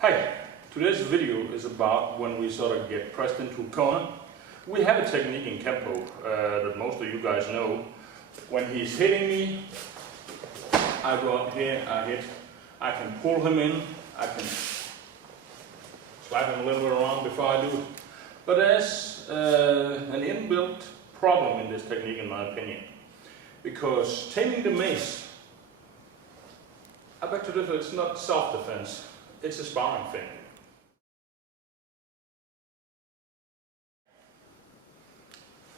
Hi, today's video is about when we sort of get pressed into a corner. We have a technique in Kenpo that most of you guys know. When he's hitting me, I go up here, I hit, I can pull him in, I can slap him a little bit around before I do it. But there's an inbuilt problem in this technique in my opinion. Because Taming the Mace, I beg to differ, it's not self-defense. It's a sparring thing.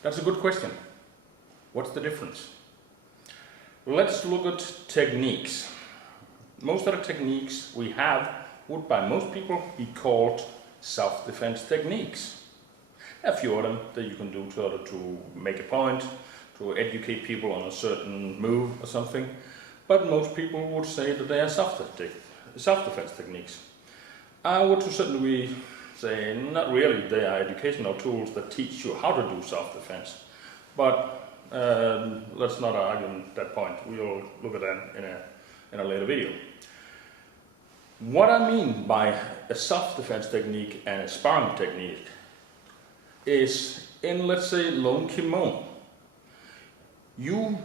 That's a good question. What's the difference? Let's look at techniques. Most of the techniques we have would by most people be called self-defense techniques. A few of them that you can do to make a point, to educate people on a certain move or something. But most people would say that they are self-defense techniques. I would to a certain degree say not really. They are educational tools that teach you how to do self-defense. But let's not argue on that point. We'll look at that in a later video. What I mean by a self-defense technique and a sparring technique is in, let's say, lone kimono. You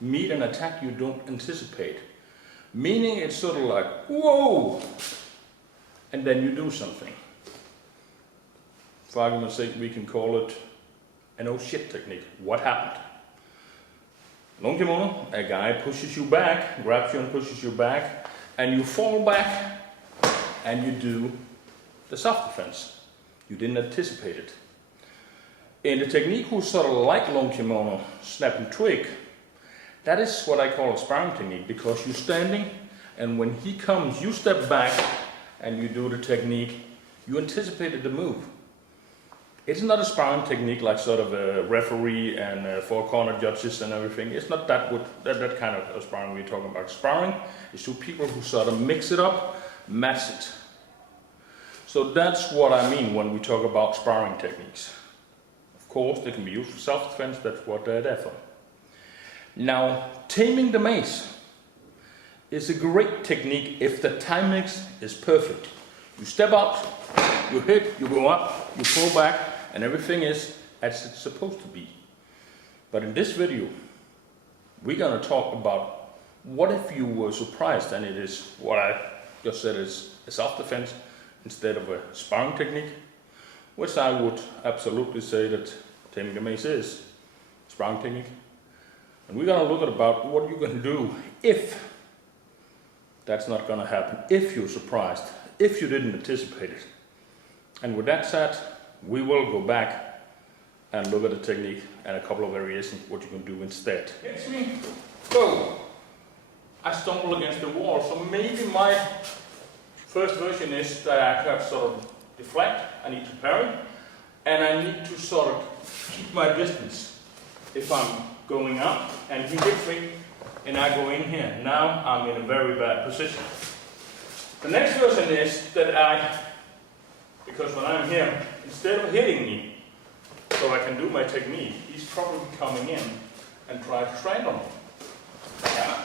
meet an attack you don't anticipate. Meaning it's sort of like, whoa! And then you do something. For argument's sake, we can call it an oh shit technique. What happened? Lone kimono, a guy pushes you back, grabs you and pushes you back, and you fall back, and you do the self-defense. You didn't anticipate it. In the technique who's sort of like lone kimono, snap and twig, that is what I call a sparring technique, because you're standing and when he comes, you step back and you do the technique. You anticipated the move. It's not a sparring technique like sort of a referee and four corner judges and everything. It's not that kind of sparring we're talking about. Sparring is two people who sort of mix it up, match it. So that's what I mean when we talk about sparring techniques. Of course, they can be used for self-defense. That's what they're there for. Now, taming the mace is a great technique if the timing is perfect. You step out, you hit, you go up, you pull back, and everything is as it's supposed to be. But in this video, we're going to talk about what if you were surprised and it is what I just said is a self-defense instead of a sparring technique, which I would absolutely say that taming the mace is a sparring technique. And we're going to look at about what you're going to do if that's not going to happen, if you're surprised, if you didn't anticipate it. And with that said, we will go back and look at the technique and a couple of variations, what you can do instead. Hits me, boom! I stumble against the wall, so maybe my first version is that I have sort of deflect, I need to parry, and I need to sort of keep my distance. If I'm going up and he hits me and I go in here, now I'm in a very bad position. The next version is that because when I'm here, instead of hitting me so I can do my technique, he's probably coming in and try to strangle me. Yeah.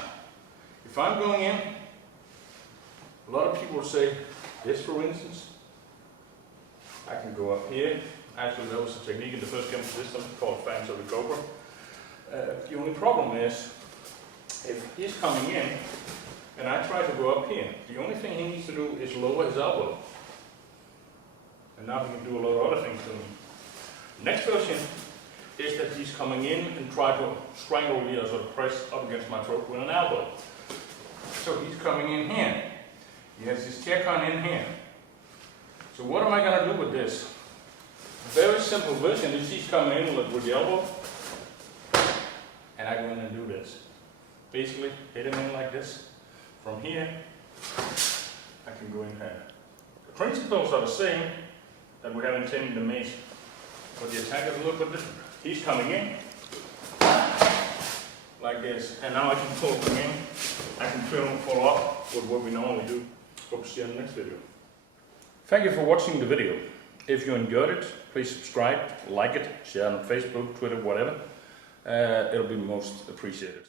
If I'm going in, a lot of people say this, for instance. I can go up here. Actually, there was a technique in the first Kenpo system called Hvass of the Cobra. The only problem is, if he's coming in and I try to go up here, the only thing he needs to do is lower his elbow. And now he can do a lot of other things to me. Next version is that he's coming in and try to strangle me or sort of press up against my throat with an elbow. So he's coming in here. He has his check-on in here. So what am I going to do with this? A very simple version is he's coming in with the elbow, and I go in and do this. Basically, hit him in like this. From here, I can go in here. The principles are the same that we have in Taming the Mace, but the attack is a little bit different. He's coming in like this, and now I can pull him in. I can follow up with what we normally do. Hope to see you in the next video. Thank you for watching the video. If you enjoyed it, please subscribe, like it, share it on Facebook, Twitter, whatever. It'll be most appreciated.